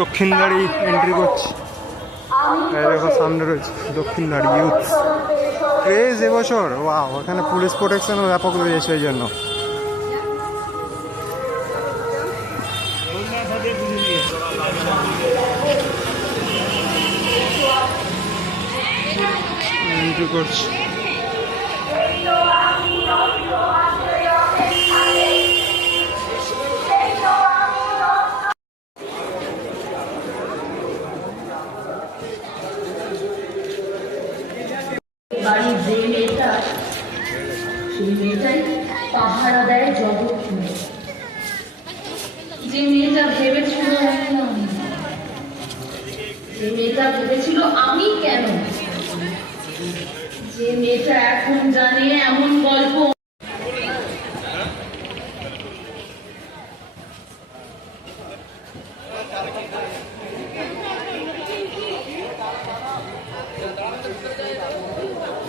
দক্ষিণদাড়ি entry করছি। দেখো সামনে রয়েছে দক্ষিণদাড়ি ইউথ ক্রেজ এবছর। ওয়াও, ওখানে পুলিশ প্রোটেকশনও ব্যাপক রয়েছে ওই জন্য। এন্ট্রি করছি। বাড়ির যে মেয়েটা, সেই মেয়েটাই পাহারা দেয় জগৎ। যে মেয়েটা ভেবেছিল যে মেয়েটা ভেবেছিল আমি কেন, যে মেয়েটা এখন জানে এমন গল্প।